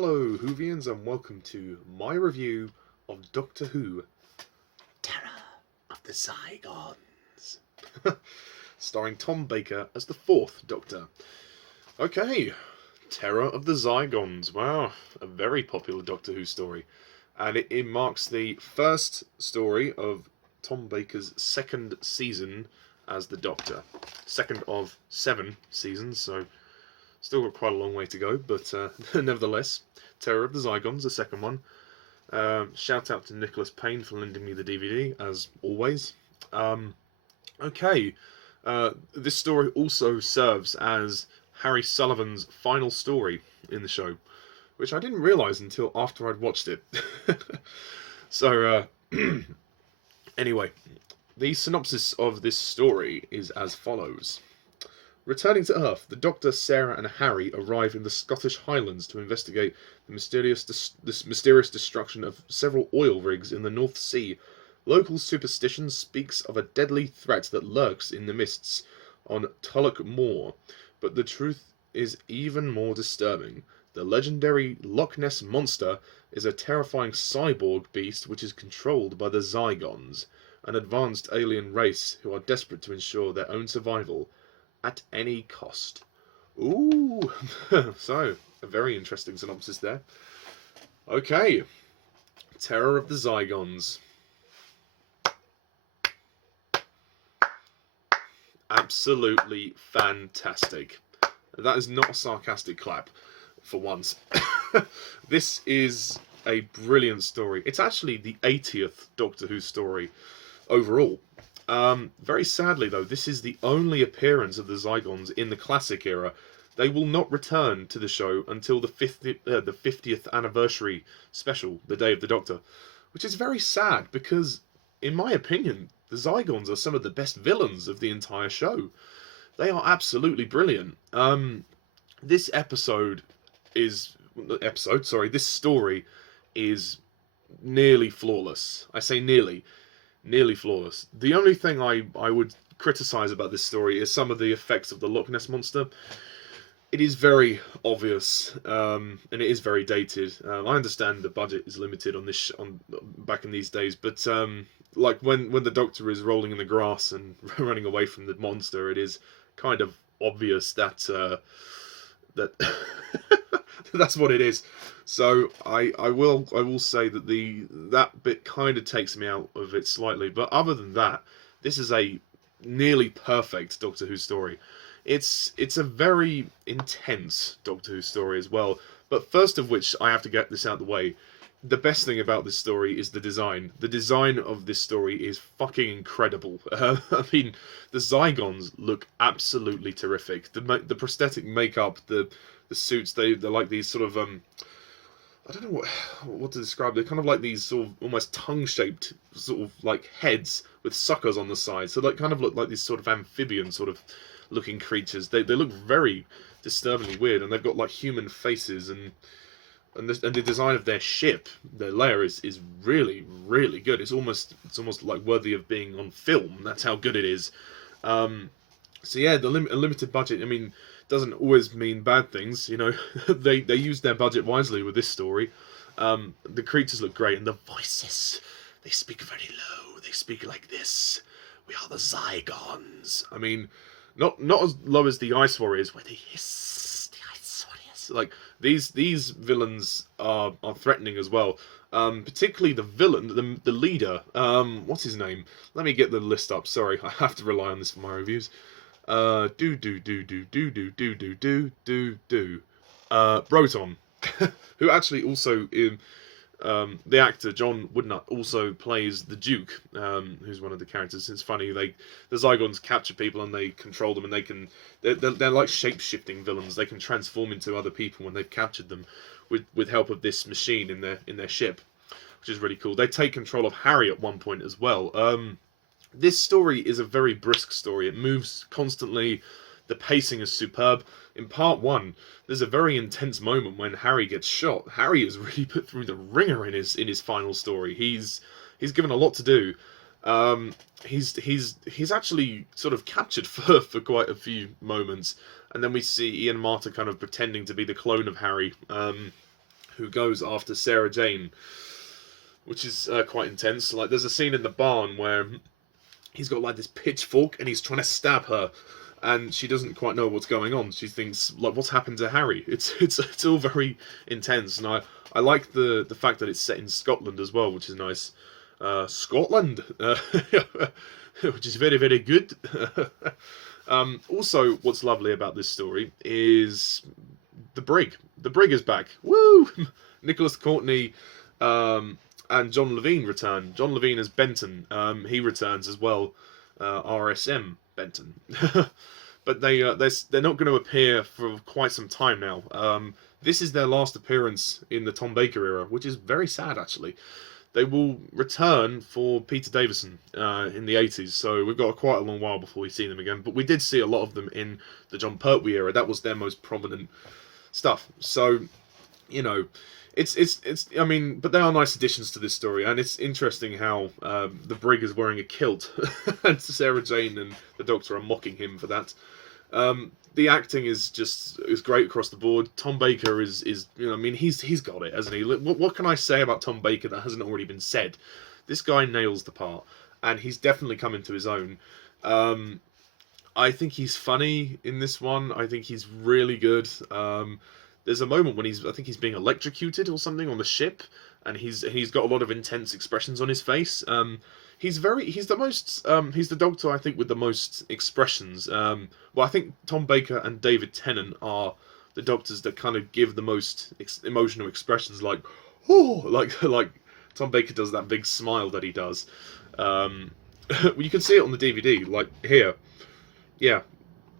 Hello, Whovians, and welcome to my review of Doctor Who, Terror of the Zygons, starring Tom Baker as the fourth Doctor. Okay, Terror of the Zygons, wow, a very popular Doctor Who story, and it marks the first story of Tom Baker's second season as the Doctor. Second of 7 seasons, so still got quite a long way to go, but nevertheless, Terror of the Zygons, the second one. Shout out to Nicholas Payne for lending me the DVD, as always. Okay, this story also serves as Harry Sullivan's final story in the show, which I didn't realise until after I'd watched it. So, anyway, the synopsis of this story is as follows. Returning to Earth, the Doctor, Sarah and Harry arrive in the Scottish Highlands to investigate the mysterious destruction of several oil rigs in the North Sea. Local superstition speaks of a deadly threat that lurks in the mists on Tulloch Moor, but the truth is even more disturbing. The legendary Loch Ness Monster is a terrifying cyborg beast which is controlled by the Zygons, an advanced alien race who are desperate to ensure their own survival at any cost. Ooh, so a very interesting synopsis there. Okay, Terror of the Zygons. Absolutely fantastic. That is not a sarcastic clap, for once. This is a brilliant story. It's actually the 80th Doctor Who story overall. Very sadly, though, this is the only appearance of the Zygons in the classic era. They will not return to the show until the 50th anniversary special, The Day of the Doctor, which is very sad because, in my opinion, the Zygons are some of the best villains of the entire show. They are absolutely brilliant. This story is nearly flawless. I say nearly flawless. The only thing I would criticise about this story is some of the effects of the Loch Ness Monster. It is very obvious, and it is very dated. I understand the budget is limited on this back in these days, but like when the Doctor is rolling in the grass and running away from the monster, it is kind of obvious that that's what it is. So I will say that that bit kind of takes me out of it slightly, but other than that, this is a nearly perfect Doctor Who story. It's a very intense Doctor Who story as well. But first of which, I have to get this out of the way. The best thing about this story is the design. The design of this story is fucking incredible. I mean, the Zygons look absolutely terrific. The prosthetic makeup, the suits, they're like these sort of I don't know what to describe. They're kind of like these sort of almost tongue-shaped sort of like heads with suckers on the side. So they kind of look like these sort of amphibian sort of looking creatures. They look very disturbingly weird, and they've got like human faces, and the design of their ship, their layer is really good. It's almost like worthy of being on film. That's how good it is. So yeah, a limited budget, I mean, doesn't always mean bad things, you know. they used their budget wisely with this story. The creatures look great, and the voices, they speak very low. They speak like this. We are the Zygons. I mean, not as low as the Ice Warriors, where they hiss. The Ice Warriors. Like these villains are threatening as well. Particularly the villain, the leader. What's his name? Let me get the list up. Sorry, I have to rely on this for my reviews. Broton, who actually also the actor John Woodnutt also plays the Duke, who's one of the characters. It's funny, the Zygons capture people and they control them, and they're like shape-shifting villains. They can transform into other people when they've captured them with help of this machine in their ship, which is really cool. They take control of Harry at one point as well. This story is a very brisk story. It moves constantly. The pacing is superb. In part 1, there's a very intense moment when Harry gets shot. Harry is really put through the ringer in his final story. He's given a lot to do. He's actually sort of captured for quite a few moments, and then we see Ian Marter kind of pretending to be the clone of Harry, who goes after Sarah Jane, which is quite intense. Like, there's a scene in the barn where he's got like this pitchfork and he's trying to stab her, and she doesn't quite know what's going on. She thinks, like, what's happened to Harry? It's all very intense, and I like the fact that it's set in Scotland as well, which is nice. Scotland, which is very, very good. Also, what's lovely about this story is the brig. The brig is back. Woo! Nicholas Courtney and John Levine return. John Levine as Benton. He returns as well. RSM Benton. But they're not going to appear for quite some time now. This is their last appearance in the Tom Baker era, which is very sad, actually. They will return for Peter Davison in the 80s, so we've got quite a long while before we see them again. But we did see a lot of them in the John Pertwee era. That was their most prominent stuff. So, you know, it's I mean, but they are nice additions to this story, and it's interesting how the brig is wearing a kilt, and Sarah Jane and the Doctor are mocking him for that. The acting is great across the board. Tom Baker is you know, I mean, he's got it, hasn't he? What can I say about Tom Baker that hasn't already been said? This guy nails the part, and he's definitely come into his own. I think he's funny in this one. I think he's really good. There's a moment when I think he's being electrocuted or something on the ship, and he's got a lot of intense expressions on his face. He's the Doctor, I think, with the most expressions. Well, I think Tom Baker and David Tennant are the Doctors that kind of give the most emotional expressions, like, oh, like Tom Baker does that big smile that he does. You can see it on the DVD, like here. Yeah,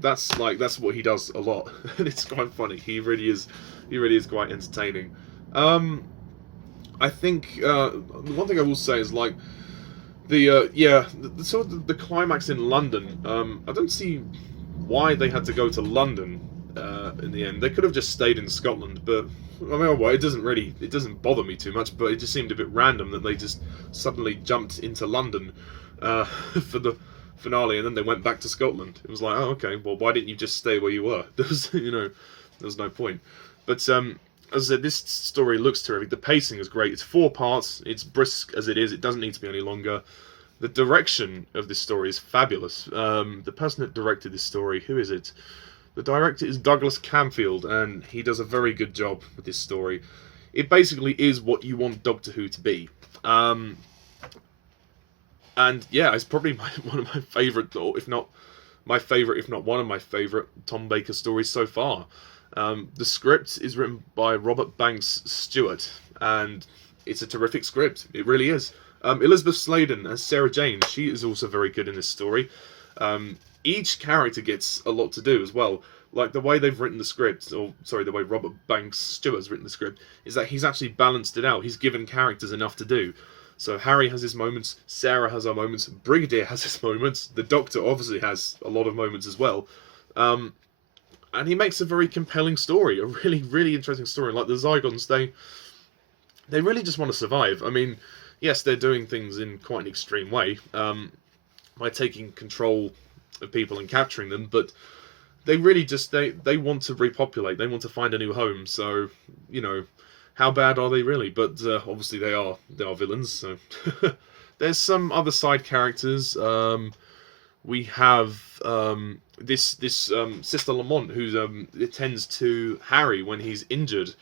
that's what he does a lot, and it's quite funny. He really is quite entertaining. I think the one thing I will say is, like, the sort of the climax in London. I don't see why they had to go to London in the end. They could have just stayed in Scotland, but I mean, well, it doesn't bother me too much. But it just seemed a bit random that they just suddenly jumped into London for the finale, and then they went back to Scotland. It was like, oh, okay, well, why didn't you just stay where you were? There's no point. But as I said, this story looks terrific. The pacing is great. It's 4 parts. It's brisk as it is. It doesn't need to be any longer. The direction of this story is fabulous. The person that directed this story, who is it? The director is Douglas Camfield, and he does a very good job with this story. It basically is what you want Doctor Who to be. And yeah, it's probably one of my favourite, or if not my favourite, if not one of my favourite Tom Baker stories so far. The script is written by Robert Banks Stewart, and it's a terrific script. It really is. Elizabeth Sladen as Sarah Jane, she is also very good in this story. Each character gets a lot to do as well. Like, the way they've written the script, or sorry, the way Robert Banks Stewart's written the script, is that he's actually balanced it out. He's given characters enough to do. So Harry has his moments, Sarah has her moments, Brigadier has his moments, the Doctor obviously has a lot of moments as well. And he makes a very compelling story, a really, really interesting story. Like the Zygons, they really just want to survive. I mean, yes, they're doing things in quite an extreme way, by taking control of people and capturing them, but they really just, they want to repopulate, they want to find a new home, so, you know, how bad are they really? But obviously they are villains, so. There's some other side characters. We have this Sister Lamont, who attends to Harry when he's injured,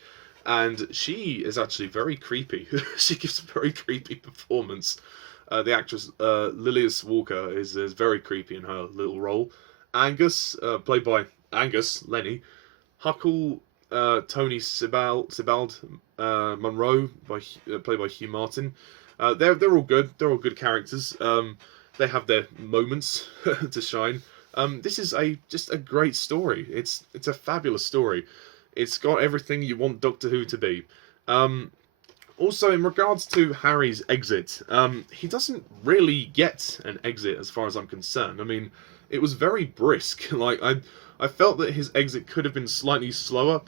and she is actually very creepy. She gives a very creepy performance. The actress Lilias Walker is very creepy in her little role. Angus, played by Angus Lenny, Huckle, Tony Sebald Monroe, played by Hugh Martin. They're all good. They're all good characters. They have their moments to shine. This is just a great story. It's a fabulous story. It's got everything you want Doctor Who to be. Also, in regards to Harry's exit, he doesn't really get an exit as far as I'm concerned. I mean, it was very brisk. Like, I felt that his exit could have been slightly slower.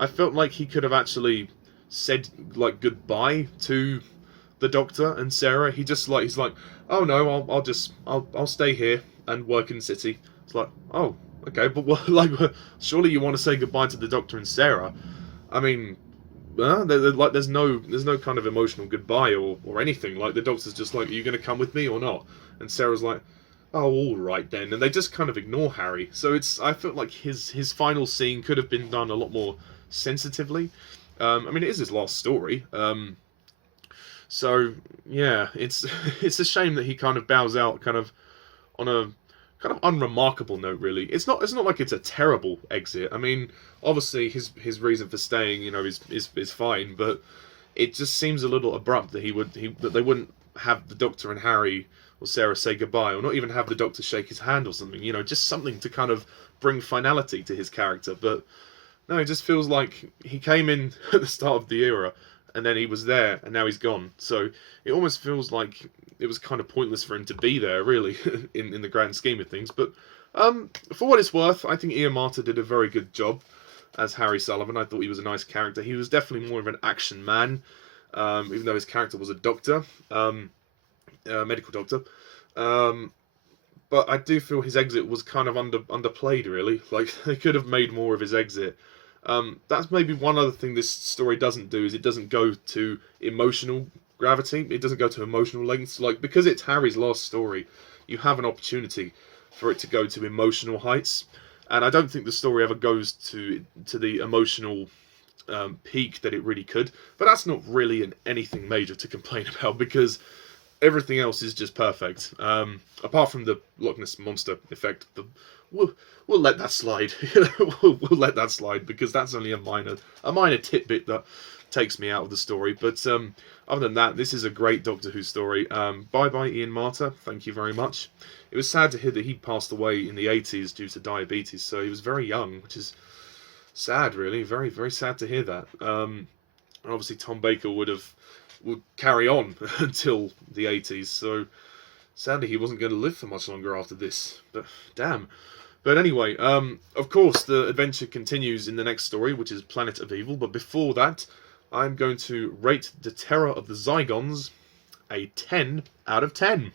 I felt like he could have actually said, like, goodbye to the Doctor and Sarah. He's like, oh no, I'll stay here and work in the city. It's like, oh, okay, but what, like, surely you want to say goodbye to the Doctor and Sarah. I mean, like there's no kind of emotional goodbye or anything. Like the Doctor's just like, are you going to come with me or not? And Sarah's like, oh, all right then. And they just kind of ignore Harry. So I felt like his final scene could have been done a lot more sensitively. I mean, it is his last story. So yeah, it's it's a shame that he kind of bows out kind of on a kind of unremarkable note, really. It's not like it's a terrible exit. I mean, obviously his reason for staying, you know, is fine, but it just seems a little abrupt that that they wouldn't have the Doctor and Harry or Sarah say goodbye, or not even have the Doctor shake his hand or something, you know, just something to kind of bring finality to his character. But no, it just feels like he came in at the start of the era, and then he was there, and now he's gone. So it almost feels like it was kind of pointless for him to be there, really, in the grand scheme of things. But for what it's worth, I think Ian Marter did a very good job as Harry Sullivan. I thought he was a nice character. He was definitely more of an action man, even though his character was a doctor, medical doctor. But I do feel his exit was kind of underplayed, really. Like, they could have made more of his exit. That's maybe one other thing this story doesn't do, is it doesn't go to emotional gravity. It doesn't go to emotional lengths. Like, because it's Harry's last story, you have an opportunity for it to go to emotional heights. And I don't think the story ever goes to the emotional peak that it really could. But that's not really anything major to complain about, because everything else is just perfect. Apart from the Loch Ness Monster effect, we'll let that slide. we'll let that slide, because that's only a minor tidbit that takes me out of the story. But other than that, this is a great Doctor Who story. Bye Ian Marter. Thank you very much. It was sad to hear that he passed away in the 80s due to diabetes. So he was very young, which is sad, really. Very, very sad to hear that. And obviously Tom Baker would carry on until the 80s. So sadly, he wasn't going to live for much longer after this. But damn. But anyway, of course, the adventure continues in the next story, which is Planet of Evil. But before that, I'm going to rate The Terror of the Zygons a 10 out of 10.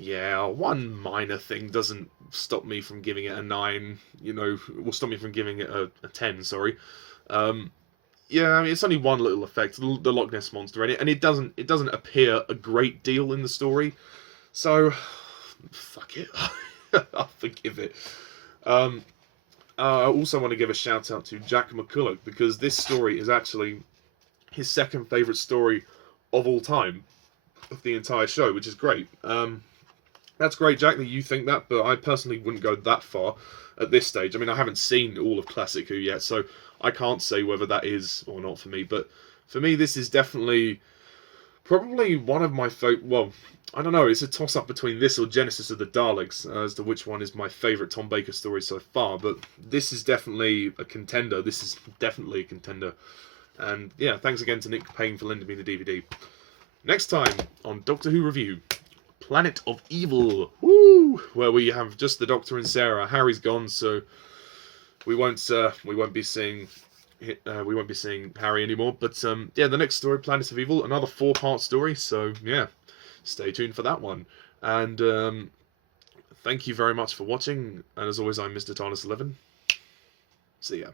Yeah, one minor thing doesn't stop me from giving it a 9, you know, will stop me from giving it a 10, sorry. Yeah, I mean, it's only one little effect, the Loch Ness Monster, and it doesn't appear a great deal in the story, so fuck it. I'll forgive it. I also want to give a shout out to Jack McCulloch, because this story is actually his second favourite story of all time, of the entire show, which is great. That's great, Jack, that you think that, but I personally wouldn't go that far at this stage. I mean, I haven't seen all of Classic Who yet, so I can't say whether that is or not for me. But for me, this is definitely probably one of my favourite. Well, I don't know. It's a toss-up between this or Genesis of the Daleks as to which one is my favourite Tom Baker story so far. But this is definitely a contender. This is definitely a contender. And yeah, thanks again to Nick Payne for lending me the DVD. Next time on Doctor Who Review, Planet of Evil, woo! Where we have just the Doctor and Sarah. Harry's gone, so we won't be seeing Harry anymore. But yeah, the next story, Planet of Evil, another 4-part story. So yeah, stay tuned for that one. And thank you very much for watching. And as always, I'm Mr. Tarnus 11. See ya.